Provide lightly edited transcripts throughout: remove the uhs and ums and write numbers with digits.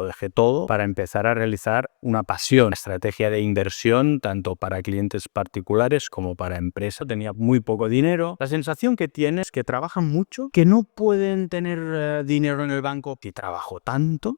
lo dejé todo para empezar a realizar una pasión, una estrategia de inversión tanto para clientes particulares como para empresas. Tenía muy poco dinero. La sensación que tienes es que trabajan mucho, que no pueden tener dinero en el banco. Si trabajo tanto,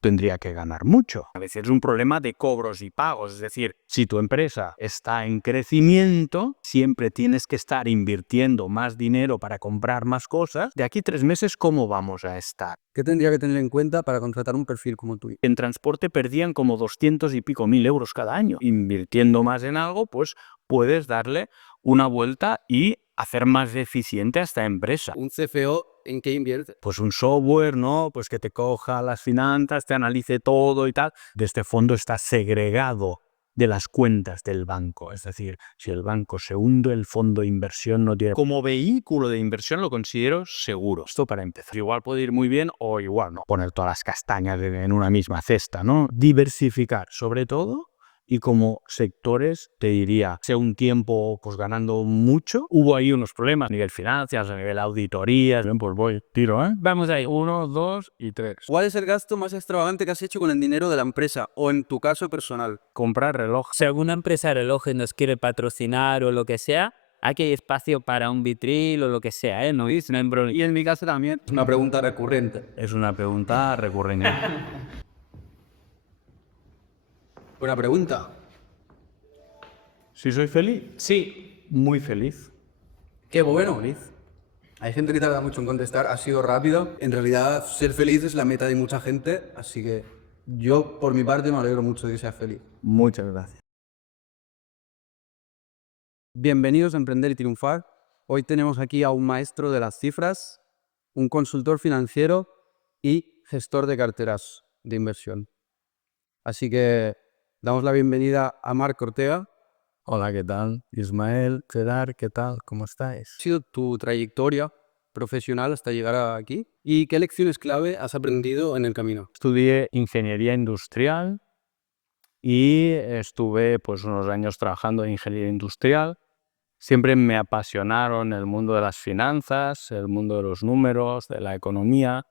tendría que ganar mucho. A veces es un problema de cobros y pagos, es decir, si tu empresa está en crecimiento, siempre tienes que estar invirtiendo más dinero para comprar más cosas. De aquí 3 meses, ¿cómo vamos a estar? ¿Qué tendría que tener en cuenta para contratar un perfil como tú? En transporte perdían como 200 y pico mil euros cada año. Invirtiendo más en algo, pues puedes darle una vuelta y hacer más eficiente a esta empresa. ¿Un CFO en qué invierte? Pues un software, ¿no? Pues que te coja las finanzas, te analice todo y tal. De este fondo está segregado de las cuentas del banco. Es decir, si el banco se hunde, el fondo de inversión no tiene. Como vehículo de inversión lo considero seguro. Esto para empezar. Igual puede ir muy bien o igual no. Poner todas las castañas en una misma cesta, ¿no? Diversificar, sobre todo. Y como sectores, te diría, hace un tiempo pues ganando mucho, hubo ahí unos problemas a nivel finanzas, a nivel auditorías. Bien, pues voy, tiro, ¿eh? Vamos ahí, 1, 2 y 3. ¿Cuál es el gasto más extravagante que has hecho con el dinero de la empresa o en tu caso personal? Comprar reloj. Si alguna empresa de relojes nos quiere patrocinar o lo que sea, aquí hay espacio para un vitril o lo que sea, ¿eh? No hay problema. Y en mi caso también. Es una pregunta recurrente. Es una pregunta recurrente. Buena pregunta. ¿Sí soy feliz? Sí, muy feliz. Qué bueno. Hay gente que tarda mucho en contestar, ha sido rápido. En realidad, ser feliz es la meta de mucha gente, así que yo, por mi parte, me alegro mucho de que seas feliz. Muchas gracias. Bienvenidos a Emprender y Triunfar. Hoy tenemos aquí a un maestro de las cifras, un consultor financiero y gestor de carteras de inversión. Así que damos la bienvenida a Marc Ortega. Hola, ¿qué tal? Ismael, Cedar, ¿qué tal? ¿Cómo estáis? ¿Ha sido tu trayectoria profesional hasta llegar aquí? ¿Y qué lecciones clave has aprendido en el camino? Estudié ingeniería industrial y estuve pues unos años trabajando en ingeniería industrial. Siempre me apasionaron el mundo de las finanzas, el mundo de los números, de la economía.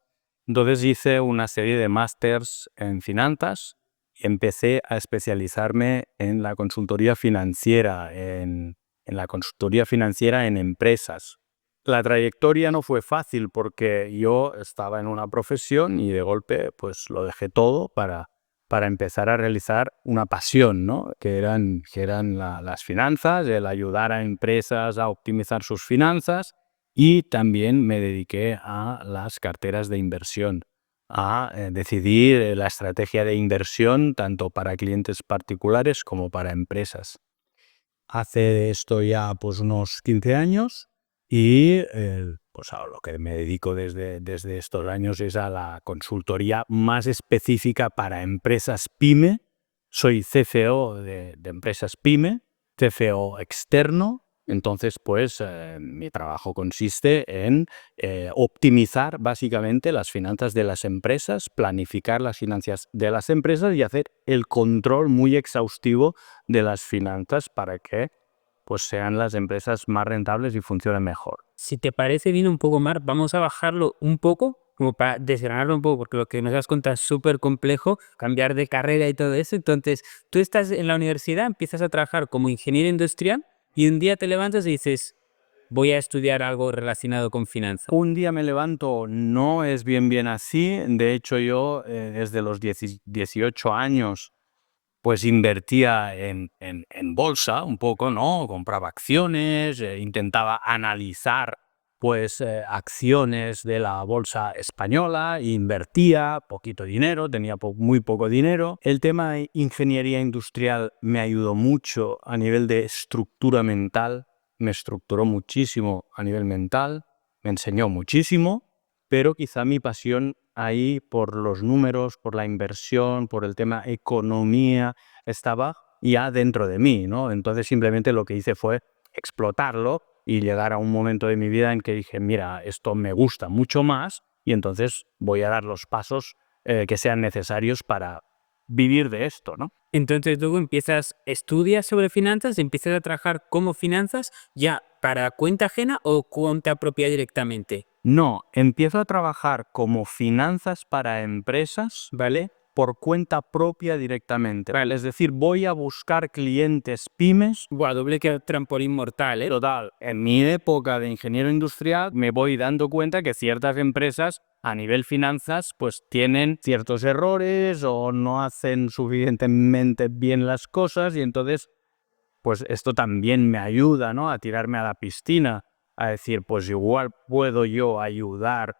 Entonces hice una serie de másters en finanzas y empecé a especializarme en la consultoría financiera, en la consultoría financiera en empresas. La trayectoria no fue fácil porque yo estaba en una profesión y de golpe pues lo dejé todo para empezar a realizar una pasión, ¿no? que eran las finanzas, el ayudar a empresas a optimizar sus finanzas, y también me dediqué a las carteras de inversión, a decidir la estrategia de inversión tanto para clientes particulares como para empresas. Hace esto ya pues unos 15 años y pues a lo que me dedico desde estos años es a la consultoría más específica para empresas PYME. Soy CFO de empresas PYME, CFO externo. Entonces, pues mi trabajo consiste en optimizar básicamente las finanzas de las empresas, planificar las finanzas de las empresas y hacer el control muy exhaustivo de las finanzas para que pues sean las empresas más rentables y funcionen mejor. Si te parece bien un poco, Mar, vamos a bajarlo un poco, como para desgranarlo un poco, porque lo que nos has contado es súper complejo, cambiar de carrera y todo eso. Entonces, tú estás en la universidad, empiezas a trabajar como ingeniero industrial y un día te levantas y dices, voy a estudiar algo relacionado con finanzas. Un día me levanto, no es bien así. De hecho, yo desde los 18 años pues invertía en bolsa un poco, ¿no? Compraba acciones, intentaba analizar pues acciones de la bolsa española, invertía poquito dinero, tenía muy poco dinero. El tema de ingeniería industrial me ayudó mucho a nivel de estructura mental, me estructuró muchísimo a nivel mental, me enseñó muchísimo, pero quizá mi pasión ahí por los números, por la inversión, por el tema economía, estaba ya dentro de mí, ¿no? Entonces simplemente lo que hice fue explotarlo y llegar a un momento de mi vida en que dije, mira, esto me gusta mucho más y entonces voy a dar los pasos que sean necesarios para vivir de esto, ¿no? Entonces luego estudias sobre finanzas, empiezas a trabajar como finanzas ya para cuenta ajena o cuenta propia directamente. No, empiezo a trabajar como finanzas para empresas, ¿vale? Por cuenta propia directamente. Vale. Es decir, voy a buscar clientes pymes. Buah, doble que trampolín mortal, ¿eh? Total, en mi época de ingeniero industrial me voy dando cuenta que ciertas empresas a nivel finanzas pues tienen ciertos errores o no hacen suficientemente bien las cosas y entonces pues esto también me ayuda, ¿no? A tirarme a la piscina, a decir, pues igual puedo yo ayudar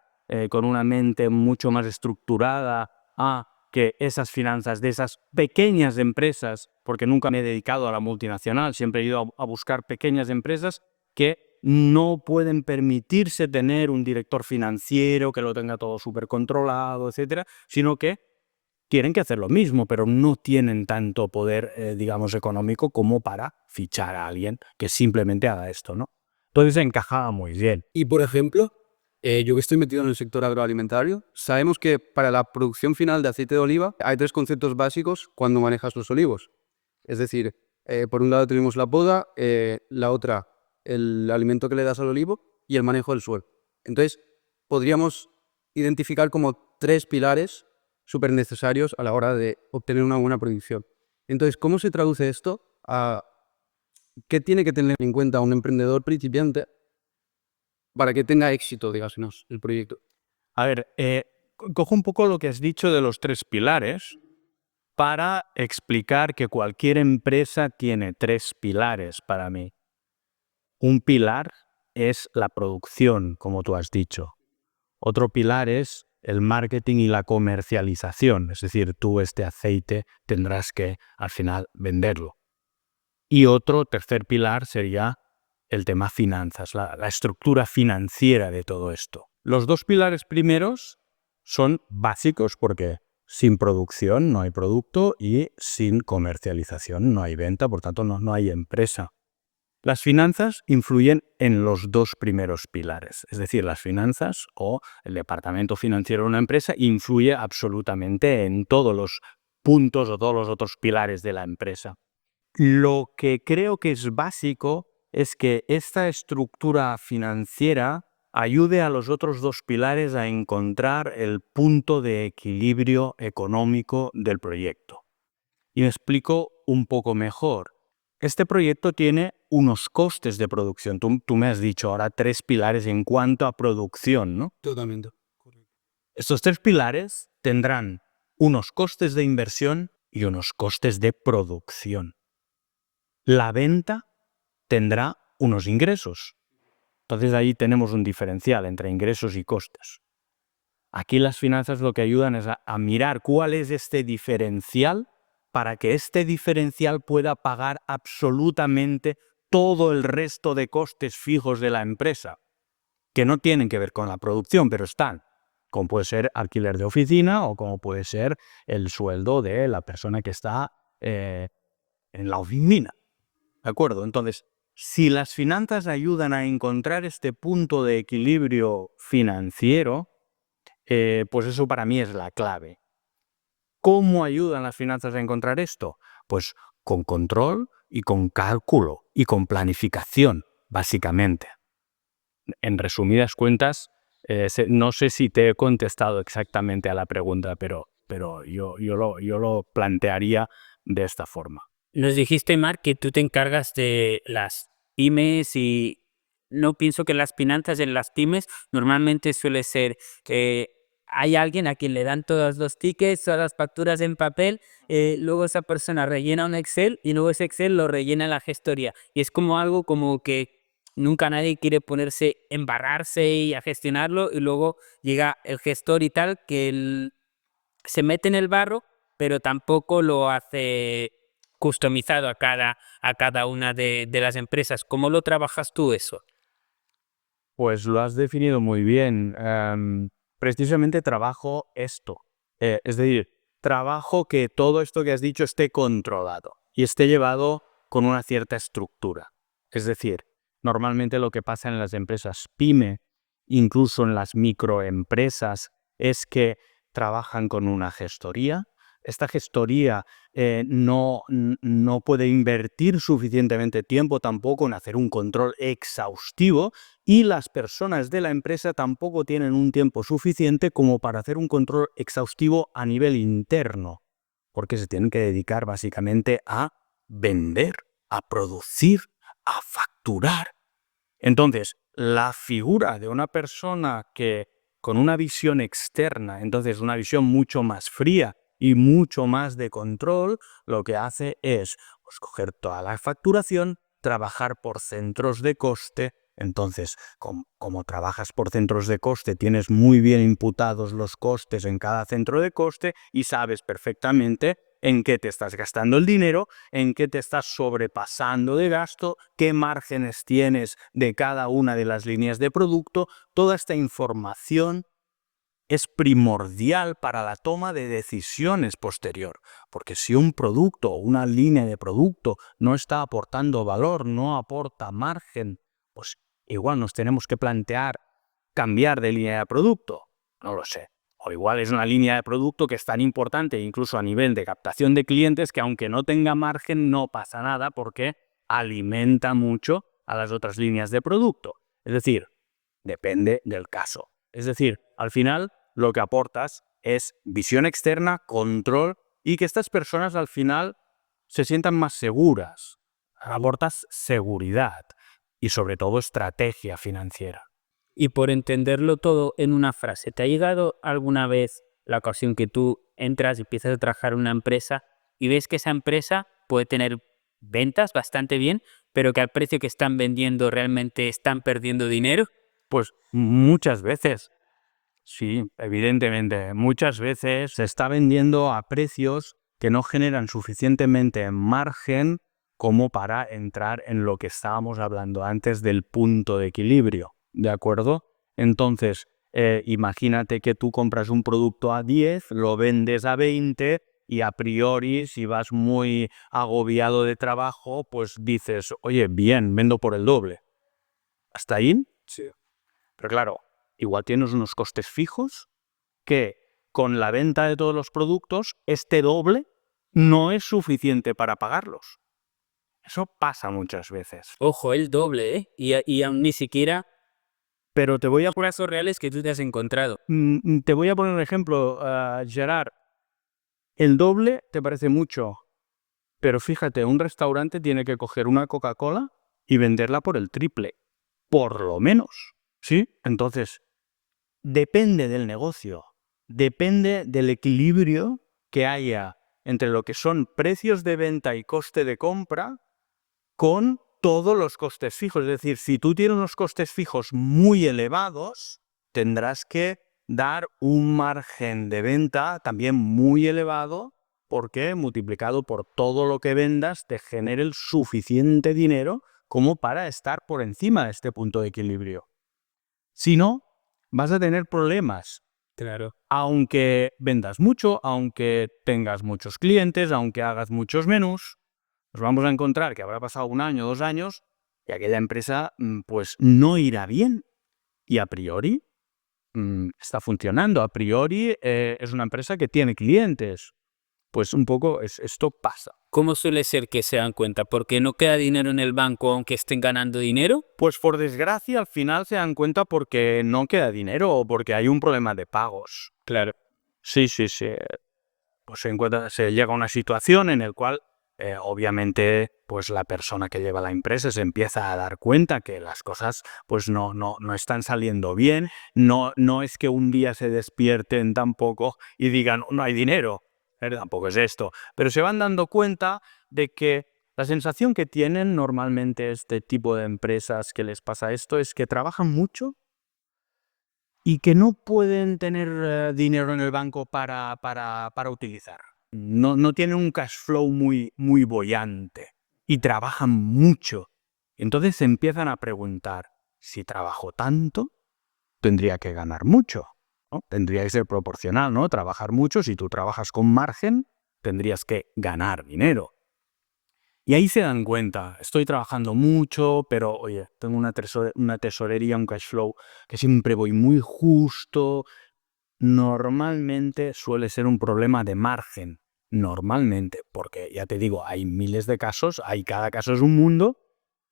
con una mente mucho más estructurada a que esas finanzas de esas pequeñas empresas, porque nunca me he dedicado a la multinacional, siempre he ido a buscar pequeñas empresas que no pueden permitirse tener un director financiero que lo tenga todo súper controlado, etcétera, sino que tienen que hacer lo mismo, pero no tienen tanto poder, digamos, económico como para fichar a alguien que simplemente haga esto, ¿no? Entonces encajaba muy bien. Y por ejemplo, yo que estoy metido en el sector agroalimentario, sabemos que para la producción final de aceite de oliva hay tres conceptos básicos cuando manejas los olivos. Es decir, por un lado tenemos la poda, la otra el alimento que le das al olivo y el manejo del suelo. Entonces, podríamos identificar como tres pilares súper necesarios a la hora de obtener una buena producción. Entonces, ¿cómo se traduce esto a qué tiene que tener en cuenta un emprendedor principiante para que tenga éxito, digamos, el proyecto? A ver, cojo un poco lo que has dicho de los tres pilares para explicar que cualquier empresa tiene tres pilares para mí. Un pilar es la producción, como tú has dicho. Otro pilar es el marketing y la comercialización, es decir, tú este aceite tendrás que al final venderlo. Y otro tercer pilar sería el tema finanzas, la estructura financiera de todo esto. Los dos pilares primeros son básicos porque sin producción no hay producto y sin comercialización no hay venta, por tanto no hay empresa. Las finanzas influyen en los dos primeros pilares, es decir, las finanzas o el departamento financiero de una empresa influye absolutamente en todos los puntos o todos los otros pilares de la empresa. Lo que creo que es básico es que esta estructura financiera ayude a los otros dos pilares a encontrar el punto de equilibrio económico del proyecto. Y me explico un poco mejor. Este proyecto tiene unos costes de producción. Tú me has dicho ahora tres pilares en cuanto a producción, ¿no? Totalmente. Estos tres pilares tendrán unos costes de inversión y unos costes de producción. La venta tendrá unos ingresos. Entonces ahí tenemos un diferencial entre ingresos y costes. Aquí las finanzas lo que ayudan es a mirar cuál es este diferencial para que este diferencial pueda pagar absolutamente todo el resto de costes fijos de la empresa, que no tienen que ver con la producción, pero están, como puede ser alquiler de oficina o como puede ser el sueldo de la persona que está en la oficina. ¿De acuerdo? Entonces, si las finanzas ayudan a encontrar este punto de equilibrio financiero, pues eso para mí es la clave. ¿Cómo ayudan las finanzas a encontrar esto? Pues con control y con cálculo y con planificación, básicamente. En resumidas cuentas, no sé si te he contestado exactamente a la pregunta, pero yo lo plantearía de esta forma. Nos dijiste, Marc, que tú te encargas de las pymes y no pienso que las finanzas en las pymes normalmente suele ser que hay alguien a quien le dan todos los tickets, todas las facturas en papel, luego esa persona rellena un Excel y luego ese Excel lo rellena la gestoría. Y es como algo como que nunca nadie quiere ponerse, embarrarse y a gestionarlo y luego llega el gestor y tal que se mete en el barro, pero tampoco lo hace customizado a cada una de las empresas. ¿Cómo lo trabajas tú eso? Pues lo has definido muy bien. Precisamente trabajo esto. Es decir, trabajo que todo esto que has dicho esté controlado y esté llevado con una cierta estructura. Es decir, normalmente lo que pasa en las empresas pyme, incluso en las microempresas, es que trabajan con una gestoría. Esta gestoría no puede invertir suficientemente tiempo tampoco en hacer un control exhaustivo, y las personas de la empresa tampoco tienen un tiempo suficiente como para hacer un control exhaustivo a nivel interno, porque se tienen que dedicar básicamente a vender, a producir, a facturar. Entonces, la figura de una persona que con una visión externa, entonces una visión mucho más fría y mucho más de control, lo que hace es pues, coger toda la facturación, trabajar por centros de coste. Entonces, como trabajas por centros de coste, tienes muy bien imputados los costes en cada centro de coste y sabes perfectamente en qué te estás gastando el dinero, en qué te estás sobrepasando de gasto, qué márgenes tienes de cada una de las líneas de producto. Toda esta información es primordial para la toma de decisiones posterior, porque si un producto o una línea de producto no está aportando valor, no aporta margen, pues igual nos tenemos que plantear cambiar de línea de producto, no lo sé. O igual es una línea de producto que es tan importante, incluso a nivel de captación de clientes, que aunque no tenga margen no pasa nada porque alimenta mucho a las otras líneas de producto. Es decir, depende del caso. Es decir, al final lo que aportas es visión externa, control y que estas personas al final se sientan más seguras. Aportas seguridad y sobre todo estrategia financiera. Y por entenderlo todo en una frase, ¿te ha llegado alguna vez la ocasión que tú entras y empiezas a trabajar en una empresa y ves que esa empresa puede tener ventas bastante bien, pero que al precio que están vendiendo realmente están perdiendo dinero? Pues muchas veces, sí, evidentemente, muchas veces se está vendiendo a precios que no generan suficientemente margen como para entrar en lo que estábamos hablando antes del punto de equilibrio, ¿de acuerdo? Entonces, imagínate que tú compras un producto a 10, lo vendes a 20 y a priori, si vas muy agobiado de trabajo, pues dices, oye, bien, vendo por el doble. ¿Hasta ahí? Sí. Pero claro, igual tienes unos costes fijos que con la venta de todos los productos, este doble no es suficiente para pagarlos. Eso pasa muchas veces. Ojo, el doble, ¿eh? Y aún ni siquiera Pero te voy a, los casos reales que tú te has encontrado. te voy a poner un ejemplo, Gerard. El doble te parece mucho, pero fíjate, un restaurante tiene que coger una Coca-Cola y venderla por el triple, por lo menos. ¿Sí? Entonces, depende del negocio, depende del equilibrio que haya entre lo que son precios de venta y coste de compra con todos los costes fijos. Es decir, si tú tienes unos costes fijos muy elevados, tendrás que dar un margen de venta también muy elevado porque multiplicado por todo lo que vendas te genere el suficiente dinero como para estar por encima de este punto de equilibrio. Si no, vas a tener problemas. Claro. Aunque vendas mucho, aunque tengas muchos clientes, aunque hagas muchos menús, nos vamos a encontrar que habrá pasado 1 año, 2 años, y aquella empresa pues no irá bien. Y a priori está funcionando. A priori es una empresa que tiene clientes. Pues un poco esto pasa. ¿Cómo suele ser que se dan cuenta? ¿Porque no queda dinero en el banco aunque estén ganando dinero? Pues por desgracia al final se dan cuenta porque no queda dinero o porque hay un problema de pagos. Claro. Sí, sí, sí. Pues se llega a una situación en la cual obviamente pues la persona que lleva la empresa se empieza a dar cuenta que las cosas pues no están saliendo bien. No es que un día se despierten tampoco y digan no hay dinero. Tampoco es esto. Pero se van dando cuenta de que la sensación que tienen normalmente este tipo de empresas que les pasa esto es que trabajan mucho y que no pueden tener dinero en el banco para utilizar. No tienen un cash flow muy boyante y trabajan mucho. Entonces se empiezan a preguntar, si trabajo tanto, tendría que ganar mucho, ¿no? Tendría que ser proporcional, ¿no? Trabajar mucho, si tú trabajas con margen, tendrías que ganar dinero. Y ahí se dan cuenta, estoy trabajando mucho, pero oye, tengo una tesorería, un cash flow que siempre voy muy justo. Normalmente suele ser un problema de margen, normalmente, porque ya te digo, hay miles de casos, cada caso es un mundo,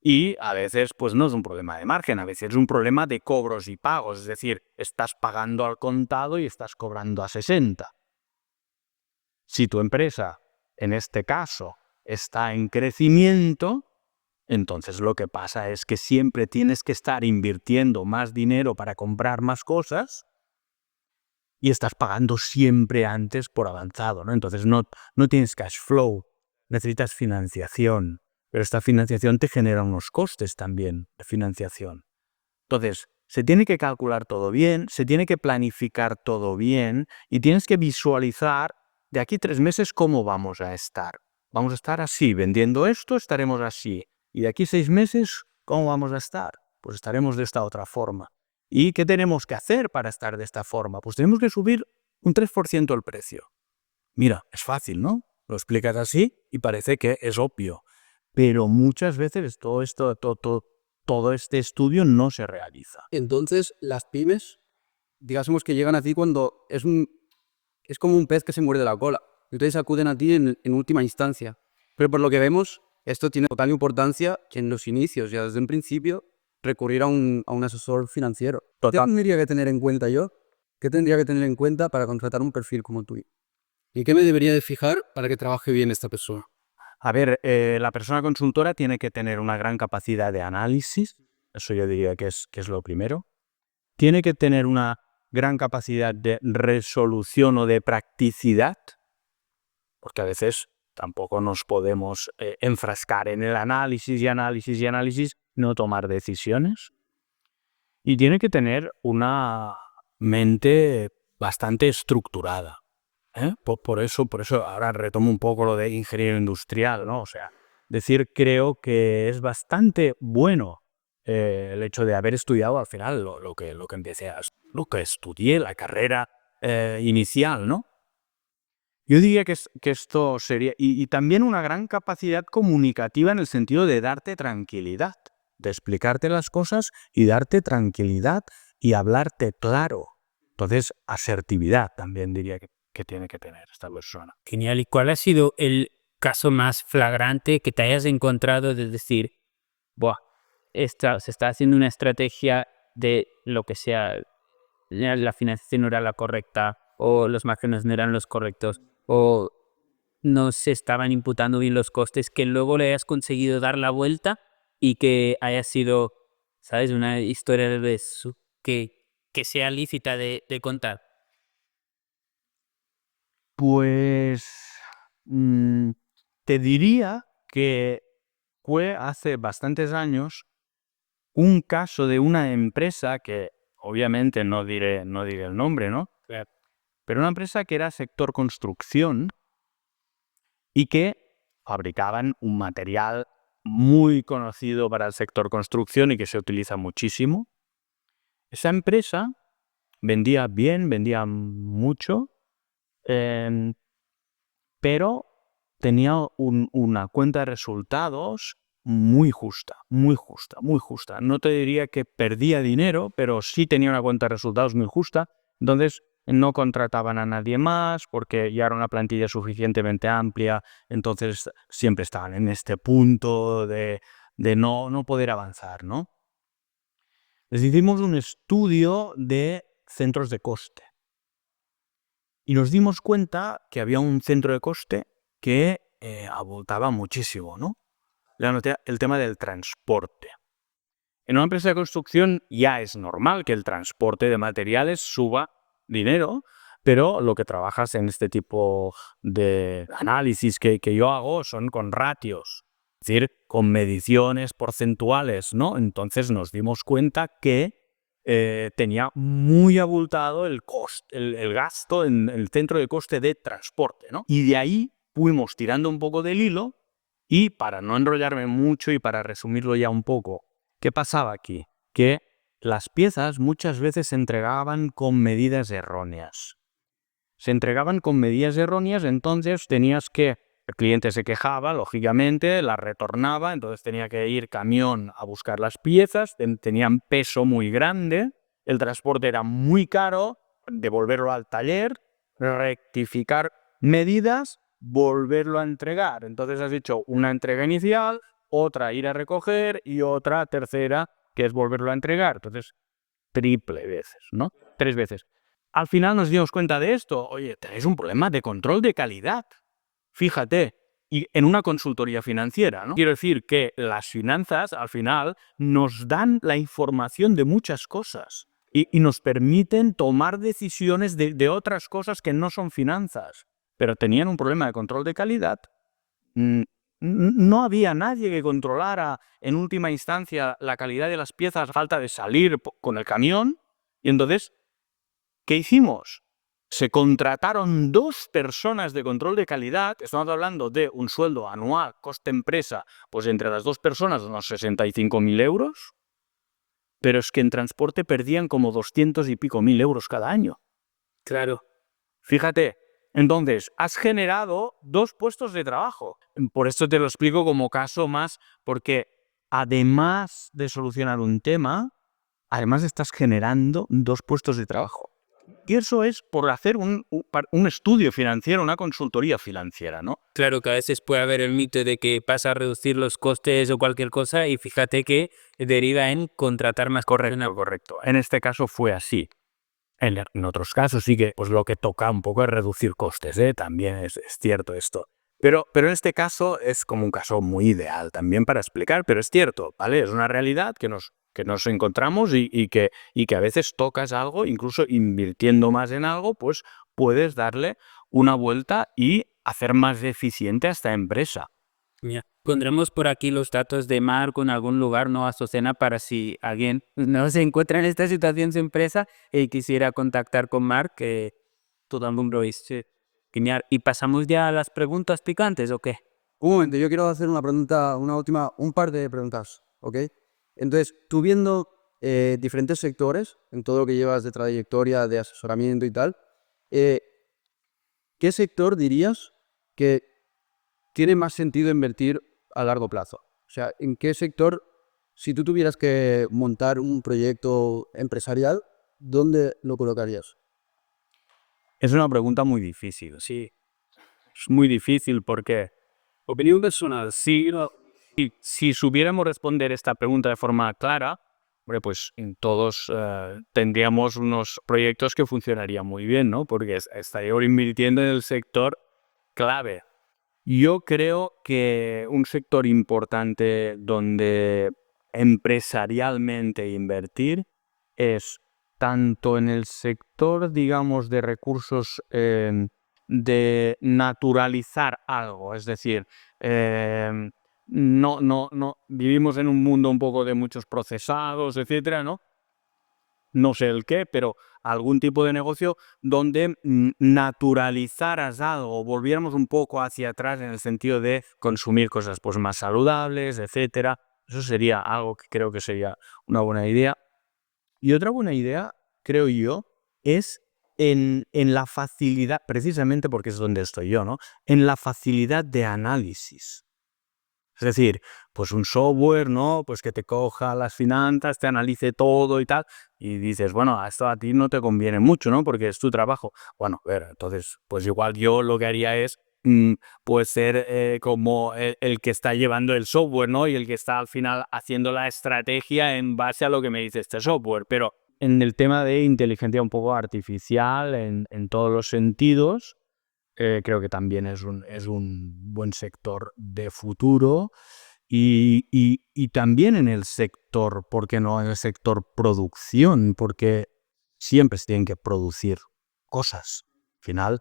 Y a veces pues no es un problema de margen, a veces es un problema de cobros y pagos, es decir, estás pagando al contado y estás cobrando a 60. Si tu empresa, en este caso, está en crecimiento, entonces lo que pasa es que siempre tienes que estar invirtiendo más dinero para comprar más cosas y estás pagando siempre antes por avanzado, ¿no? Entonces no tienes cash flow, necesitas financiación, pero esta financiación te genera unos costes también de financiación. Entonces, se tiene que calcular todo bien, se tiene que planificar todo bien y tienes que visualizar de aquí 3 meses cómo vamos a estar. Vamos a estar así, vendiendo esto, estaremos así. Y de aquí 6 meses, ¿cómo vamos a estar? Pues estaremos de esta otra forma. ¿Y qué tenemos que hacer para estar de esta forma? Pues tenemos que subir un 3% el precio. Mira, es fácil, ¿no? Lo explicas así y parece que es obvio. Pero muchas veces todo este estudio no se realiza. Entonces, las pymes, digamos que llegan a ti cuando es como un pez que se muerde la cola. Entonces acuden a ti en última instancia. Pero por lo que vemos, esto tiene total importancia que en los inicios, ya desde un principio, recurrir a un asesor financiero. ¿Qué tendría que tener en cuenta yo? ¿Qué tendría que tener en cuenta para contratar un perfil como tú? ¿Y qué me debería de fijar para que trabaje bien esta persona? A ver, la persona consultora tiene que tener una gran capacidad de análisis, eso yo diría que es lo primero. Tiene que tener una gran capacidad de resolución o de practicidad, porque a veces tampoco nos podemos enfrascar en el análisis y análisis y análisis, no tomar decisiones. Y tiene que tener una mente bastante estructurada. Por eso ahora retomo un poco lo de ingeniero industrial, ¿no? O sea, creo que es bastante bueno el hecho de haber estudiado al final lo que lo que estudié, la carrera inicial, ¿no? Yo diría que esto sería, y también una gran capacidad comunicativa en el sentido de darte tranquilidad, de explicarte las cosas y darte tranquilidad y hablarte claro. Entonces, asertividad también diría que tiene que tener esta persona. Genial. ¿Y cuál ha sido el caso más flagrante que te hayas encontrado de decir, buah, se está haciendo una estrategia de lo que sea, la financiación no era la correcta, o los márgenes no eran los correctos, o no se estaban imputando bien los costes, que luego le hayas conseguido dar la vuelta y que haya sido, ¿sabes? Una historia que sea lícita de contar? Pues mm, te diría que fue hace bastantes años un caso de una empresa que obviamente no diré el nombre, ¿no? Pero una empresa que era sector construcción y que fabricaban un material muy conocido para el sector construcción y que se utiliza muchísimo. Esa empresa vendía bien, vendía mucho, em, pero tenía una cuenta de resultados muy justa, muy justa, muy justa. No te diría que perdía dinero, pero sí tenía una cuenta de resultados muy justa. Entonces no contrataban a nadie más porque ya era una plantilla suficientemente amplia. Entonces siempre estaban en este punto de no poder avanzar, ¿no? Les hicimos un estudio de centros de coste. Y nos dimos cuenta que había un centro de coste que abultaba muchísimo, ¿no? El tema del transporte. En una empresa de construcción ya es normal que el transporte de materiales suba dinero, pero lo que trabajas en este tipo de análisis que yo hago son con ratios, es decir, con mediciones porcentuales, ¿no? Entonces nos dimos cuenta que tenía muy abultado el gasto en el centro de coste de transporte, ¿no? Y de ahí fuimos tirando un poco del hilo y para no enrollarme mucho y para resumirlo ya un poco, ¿qué pasaba aquí? Que las piezas muchas veces se entregaban con medidas erróneas. Se entregaban con medidas erróneas, entonces el cliente se quejaba, lógicamente, las retornaba, entonces tenía que ir camión a buscar las piezas, tenían peso muy grande, el transporte era muy caro, devolverlo al taller, rectificar medidas, volverlo a entregar. Entonces has hecho una entrega inicial, otra ir a recoger y otra tercera que es volverlo a entregar. Entonces, triple veces, ¿no? 3 veces. Al final nos dimos cuenta de esto. Oye, tenéis un problema de control de calidad. Fíjate, y en una consultoría financiera, ¿no? Quiero decir que las finanzas, al final, nos dan la información de muchas cosas y nos permiten tomar decisiones de otras cosas que no son finanzas. Pero tenían un problema de control de calidad. No había nadie que controlara en última instancia la calidad de las piezas a falta de salir con el camión. Y entonces, ¿qué hicimos? Se contrataron 2 personas de control de calidad. Estamos hablando de un sueldo anual, coste empresa, pues entre las 2 personas unos 65.000 euros. Pero es que en transporte perdían como 200 y pico mil euros cada año. Claro. Fíjate, entonces, has generado 2 puestos de trabajo. Por esto te lo explico como caso más, porque además de solucionar un tema, además estás generando 2 puestos de trabajo. Y eso es por hacer un estudio financiero, una consultoría financiera, ¿no? Claro que a veces puede haber el mito de que pasa a reducir los costes o cualquier cosa y fíjate que deriva en contratar más personas. Correcto. En este caso fue así. En otros casos sí que pues lo que toca un poco es reducir costes, ¿eh? También es cierto esto. Pero en este caso es como un caso muy ideal también para explicar, pero es cierto, ¿vale? Es una realidad que nos encontramos y que a veces tocas algo, incluso invirtiendo más en algo, pues puedes darle una vuelta y hacer más eficiente a esta empresa. Ya. Pondremos por aquí los datos de Marc en algún lugar, ¿no? Azucena, para si alguien no se encuentra en esta situación en su empresa y quisiera contactar con Marc, que todo el mundo dice. Genial. ¿Y pasamos ya a las preguntas picantes o qué? Un momento, yo quiero hacer una pregunta, un par de preguntas, ¿ok? Entonces, tú viendo diferentes sectores, en todo lo que llevas de trayectoria, de asesoramiento y tal, eh, ¿qué sector dirías que tiene más sentido invertir a largo plazo? O sea, ¿en qué sector, si tú tuvieras que montar un proyecto empresarial, dónde lo colocarías? Es una pregunta muy difícil. Sí, es muy difícil porque, opinión personal, si supiéramos responder esta pregunta de forma clara, hombre, pues todos tendríamos unos proyectos que funcionarían muy bien, ¿no? Porque estaríamos invirtiendo en el sector clave. Yo creo que un sector importante donde empresarialmente invertir es tanto en el sector, digamos, de recursos de naturalizar algo, es decir, no vivimos en un mundo un poco de muchos procesados, etcétera, ¿no? No sé el qué, pero algún tipo de negocio donde naturalizaras algo, o volviéramos un poco hacia atrás en el sentido de consumir cosas pues más saludables, etcétera. Eso sería algo que creo que sería una buena idea. Y otra buena idea, creo yo, es en la facilidad, precisamente porque es donde estoy yo, ¿no? En la facilidad de análisis. Es decir, pues un software, ¿no? Pues que te coja las finanzas, te analice todo y tal, y dices, bueno, esto a ti no te conviene mucho, ¿no? Porque es tu trabajo. Bueno, a ver, entonces, pues igual yo lo que haría es, pues ser como el que está llevando el software, ¿no? Y el que está al final haciendo la estrategia en base a lo que me dice este software. Pero en el tema de inteligencia un poco artificial, en todos los sentidos, creo que también es un buen sector de futuro y también en el sector, ¿por qué no? En el sector producción, porque siempre se tienen que producir cosas. Al final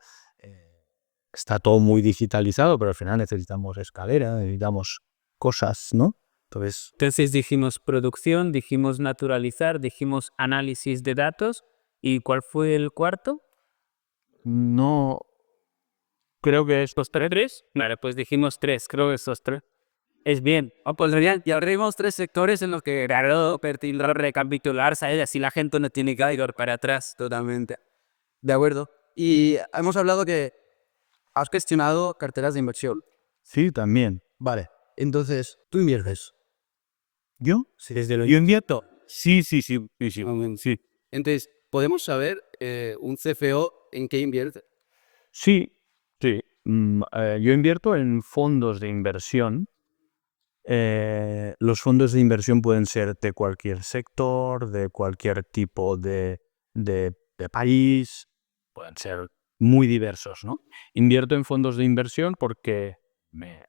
está todo muy digitalizado, pero al final necesitamos escalera, necesitamos cosas, ¿no? Entonces, Entonces dijimos producción, dijimos naturalizar, dijimos análisis de datos. ¿Y cuál fue el cuarto? no creo que estos tres. Vale, pues dijimos 3, creo que esos 3. Es bien. Pues bien, ya abrimos 3 sectores en los que, claro, recapitular, ¿sabes? Así la gente no tiene que ir para atrás. Totalmente. De acuerdo. Y hemos hablado que has gestionado carteras de inversión. Sí, también. Vale. Entonces, ¿tú inviertes? ¿Yo? Sí, desde lo ¿Yo invierto? Sí. Sí. Entonces, ¿podemos saber un CFO en qué invierte? Sí. Yo invierto en fondos de inversión Los fondos de inversión pueden ser de cualquier sector, de cualquier tipo de país, pueden ser muy diversos, ¿no? Invierto en fondos de inversión porque me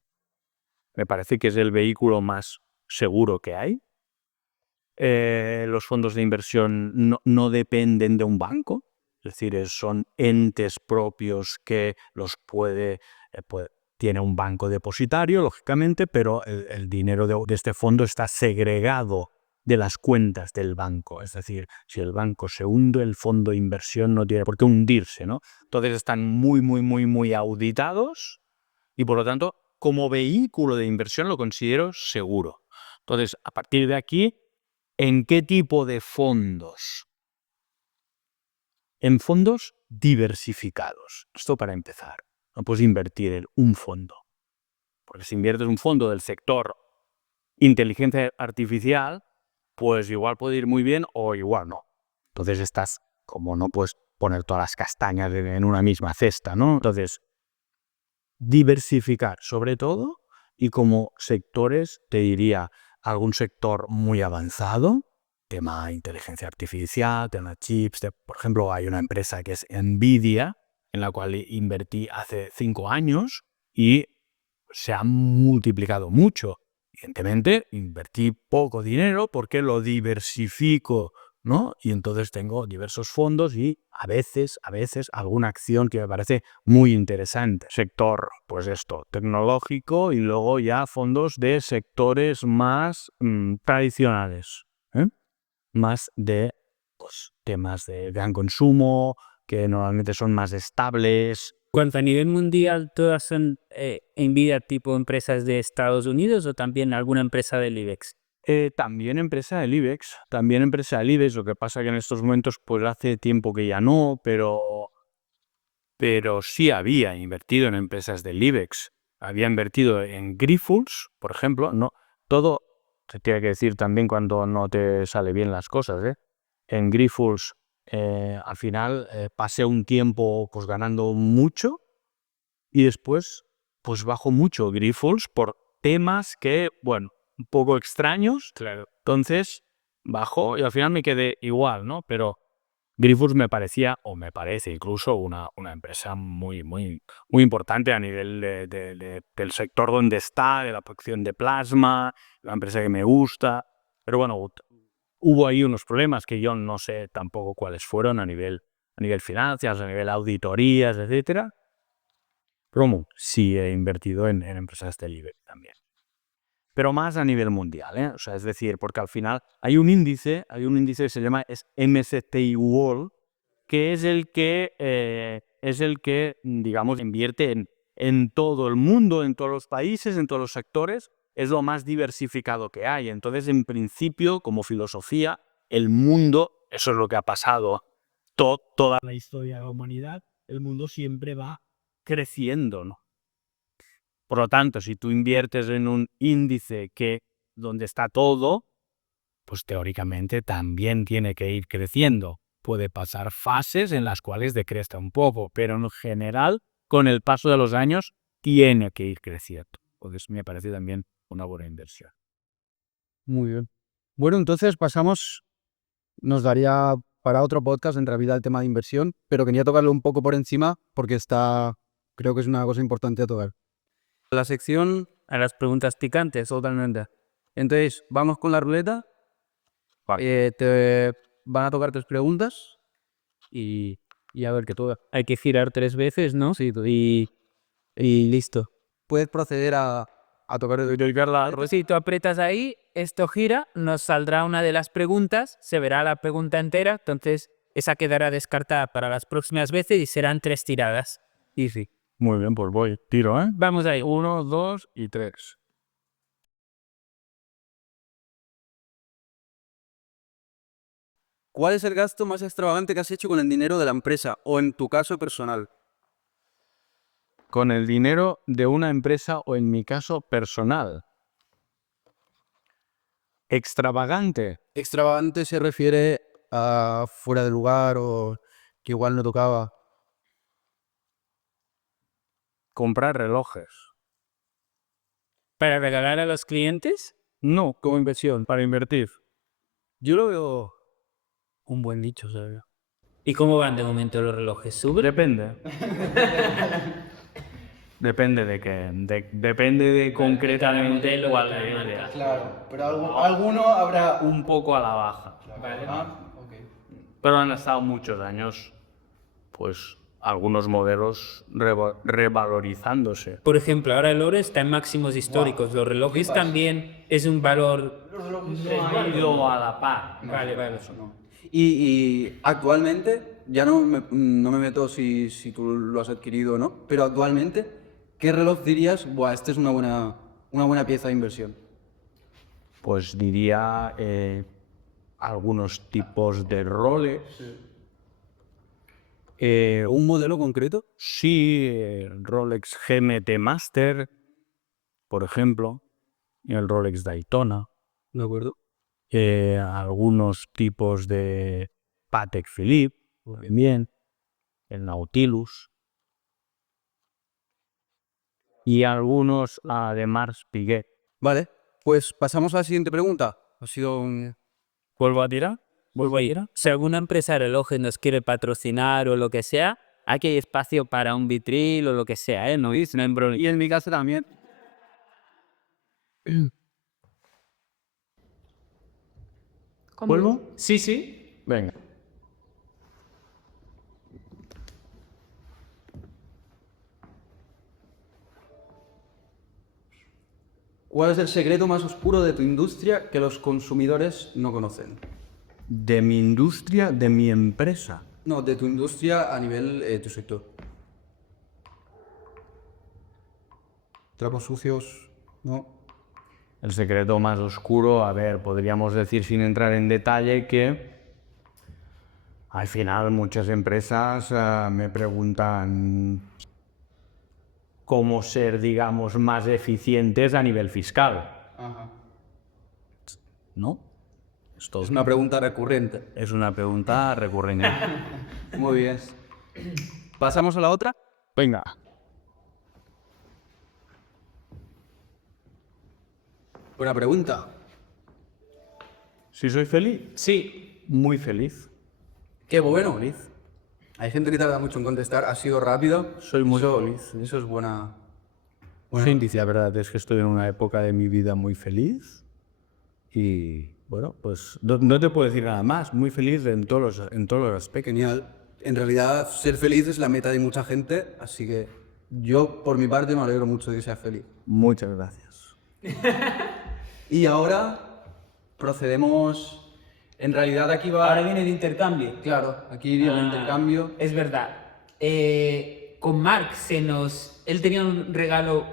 parece que es el vehículo más seguro que hay. Los fondos de inversión no dependen de un banco, es decir, son entes propios que los tiene un banco depositario, lógicamente, pero el dinero de este fondo está segregado de las cuentas del banco. Es decir, si el banco se hunde, el fondo de inversión no tiene por qué hundirse, ¿no? Entonces están muy, muy, muy, muy auditados y por lo tanto, como vehículo de inversión lo considero seguro. Entonces, a partir de aquí, ¿en qué tipo de fondos? En fondos diversificados. Esto para empezar. No puedes invertir en un fondo. Porque si inviertes en un fondo del sector inteligencia artificial, pues igual puede ir muy bien o igual no. Entonces como no puedes poner todas las castañas en una misma cesta, ¿no? Entonces, diversificar sobre todo y como sectores te diría algún sector muy avanzado, tema inteligencia artificial, tema chips, por ejemplo hay una empresa que es Nvidia en la cual invertí hace 5 años y se ha multiplicado mucho. Evidentemente invertí poco dinero porque lo diversifico, ¿no? Y entonces tengo diversos fondos y a veces alguna acción que me parece muy interesante. Sector, pues esto, tecnológico y luego ya fondos de sectores más tradicionales, ¿eh? Más de pues, temas de gran consumo, que normalmente son más estables. Cuanto a nivel mundial, ¿todas son Nvidia tipo empresas de Estados Unidos o también alguna empresa del IBEX? También empresa del IBEX, lo que pasa que en estos momentos pues hace tiempo que ya no, pero sí había invertido en empresas del IBEX. Había invertido en Grifols, por ejemplo, no, todo se tiene que decir también cuando no te sale bien las cosas, ¿eh? En Grifols al final pasé un tiempo pues ganando mucho y después pues bajó mucho Grifols por temas que, bueno, un poco extraños. Claro. Entonces bajó y al final me quedé igual, ¿no? Pero Grifols me parecía, o me parece incluso, una empresa muy, muy, muy importante a nivel del sector donde está, de la producción de plasma, una empresa que me gusta. Pero bueno, hubo ahí unos problemas que yo no sé tampoco cuáles fueron a nivel finanzas, a nivel auditorías, etcétera. Promo, sí he invertido en empresas del IBEX también. Pero más a nivel mundial, ¿eh? O sea, es decir, porque al final hay un índice que se llama MSCI World, que es el que, digamos, invierte en todo el mundo, en todos los países, en todos los sectores, es lo más diversificado que hay. Entonces, en principio, como filosofía, el mundo, eso es lo que ha pasado toda la historia de la humanidad, el mundo siempre va creciendo, ¿no? Por lo tanto, si tú inviertes en un índice donde está todo, pues teóricamente también tiene que ir creciendo. Puede pasar fases en las cuales decrezca un poco, pero en general, con el paso de los años, tiene que ir creciendo. Entonces me parece también una buena inversión. Muy bien. Bueno, entonces nos daría para otro podcast en realidad el tema de inversión, pero quería tocarlo un poco por encima porque creo que es una cosa importante a tocar. La sección, A las preguntas picantes. totalmente. Entonces, vamos con la ruleta. Vale. Te van a tocar 3 preguntas y, y a ver qué toca. Hay que girar 3 veces, ¿no? Sí, y listo. Puedes proceder a tocar la ruleta. Pues si tú aprietas ahí, esto gira, nos saldrá una de las preguntas, se verá la pregunta entera, entonces esa quedará descartada para las próximas veces y serán 3 tiradas. Easy. Muy bien, pues voy. Tiro, ¿eh? Vamos ahí. 1, 2 y 3. ¿Cuál es el gasto más extravagante que has hecho con el dinero de la empresa o en tu caso personal? Con el dinero de una empresa o en mi caso personal. Extravagante. Extravagante se refiere a fuera de lugar o que igual no tocaba. Comprar relojes. ¿Para regalar a los clientes? No, como inversión, para invertir. Yo lo veo un buen nicho, ¿sabes? ¿Y cómo van de momento los relojes? ¿Suben? Depende. Depende de qué. Depende de concretamente cuál es. Claro, pero alguno habrá... Un poco a la baja. Vale. ok. Pero han estado muchos años, pues, algunos modelos revalorizándose. Por ejemplo, ahora el oro está en máximos históricos. Los relojes también es un valor... No ha ido a la par. Vale, vale. Y actualmente, ya no me meto si tú lo has adquirido o no, pero actualmente, ¿qué reloj dirías? Buah, este es una buena pieza de inversión. Pues diría algunos tipos de Rolex. ¿Un modelo concreto? Sí, el Rolex GMT Master, por ejemplo, y el Rolex Daytona. De acuerdo. Algunos tipos de Patek Philippe, bien, el Nautilus. Y algunos de Mars Piguet. Vale, pues pasamos a la siguiente pregunta. Ha sido un... ¿Vuelvo a tirar? Vuelvo a ir. Si alguna empresa de relojes nos quiere patrocinar o lo que sea, aquí hay espacio para un vitril o lo que sea, ¿eh? No hay problema. Y en mi caso también. ¿Vuelvo? Sí, sí. Venga. ¿Cuál es el secreto más oscuro de tu industria que los consumidores no conocen? De mi industria, de mi empresa. No, de tu industria a nivel tu sector. Trapos sucios, ¿no? El secreto más oscuro, a ver, podríamos decir sin entrar en detalle que al final muchas empresas me preguntan cómo ser, digamos, más eficientes a nivel fiscal, Ajá. ¿no? Esto Es una pregunta recurrente. es una pregunta recurrente. Muy bien. ¿Pasamos a la otra? Venga. Buena pregunta. ¿Si soy feliz? Sí. Muy feliz. Qué bueno. Hay gente que tarda mucho en contestar. Ha sido rápido. Soy muy feliz. Eso es buena. Sí, la verdad es que estoy en una época de mi vida muy feliz y bueno, pues no te puedo decir nada más, muy feliz en todos los aspectos. Genial. En realidad, ser feliz es la meta de mucha gente, así que yo, por mi parte, me alegro mucho de que seas feliz. Muchas gracias. Y ahora procedemos. En realidad, aquí va. Ahora viene el intercambio. Claro, aquí iría el intercambio. Es verdad. Con Marc él tenía un regalo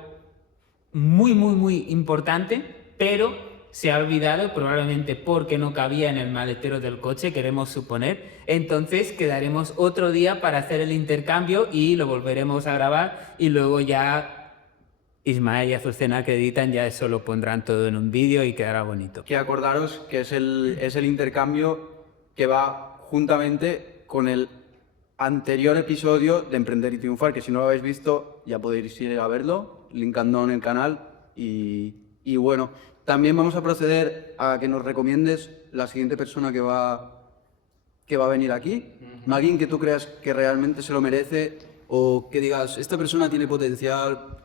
muy, muy, muy importante, pero se ha olvidado, probablemente porque no cabía en el maletero del coche, queremos suponer. Entonces quedaremos otro día para hacer el intercambio y lo volveremos a grabar y luego ya Ismael y Azucena que editan ya eso lo pondrán todo en un vídeo y quedará bonito. Que acordaros que es el intercambio que va juntamente con el anterior episodio de Emprender y Triunfar, que si no lo habéis visto ya podéis ir a verlo, linkando en el canal. Y bueno, también vamos a proceder a que nos recomiendes la siguiente persona que va a venir aquí. Alguien que tú creas que realmente se lo merece o que digas, esta persona tiene potencial.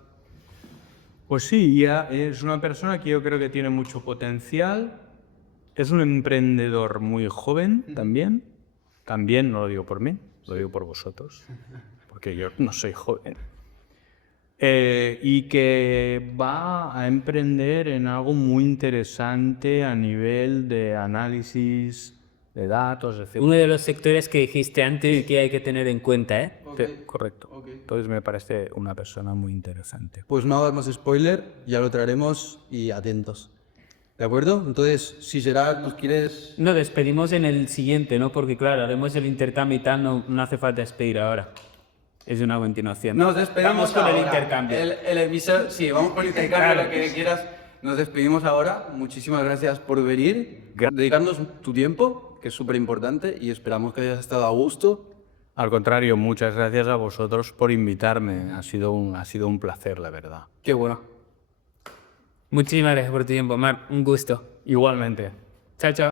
Pues sí, ya es una persona que yo creo que tiene mucho potencial, es un emprendedor muy joven también, no lo digo por mí, lo digo por vosotros, porque yo no soy joven. Y que va a emprender en algo muy interesante a nivel de análisis de datos, etc. Uno de los sectores que dijiste antes que hay que tener en cuenta, ¿eh? Correcto. Entonces me parece una persona muy interesante. Pues no hagas más spoiler, ya lo traeremos y atentos. ¿De acuerdo? Entonces, si será, ¿nos quieres...? Nos despedimos en el siguiente, ¿no? Porque claro, haremos el intercambio y tal, no hace falta despedir ahora. Es una continuación. Nos despedimos Vamos con el ahora. intercambio. El emisor, sí, vamos con el intercambio, lo que quieras. Nos despedimos ahora. Muchísimas gracias por venir, dedicarnos tu tiempo, que es súper importante, y esperamos que hayas estado a gusto. Al contrario, muchas gracias a vosotros por invitarme. Ha sido un placer, la verdad. Qué bueno. Muchísimas gracias por tu tiempo, Mar. Un gusto. Igualmente. Chao, chao.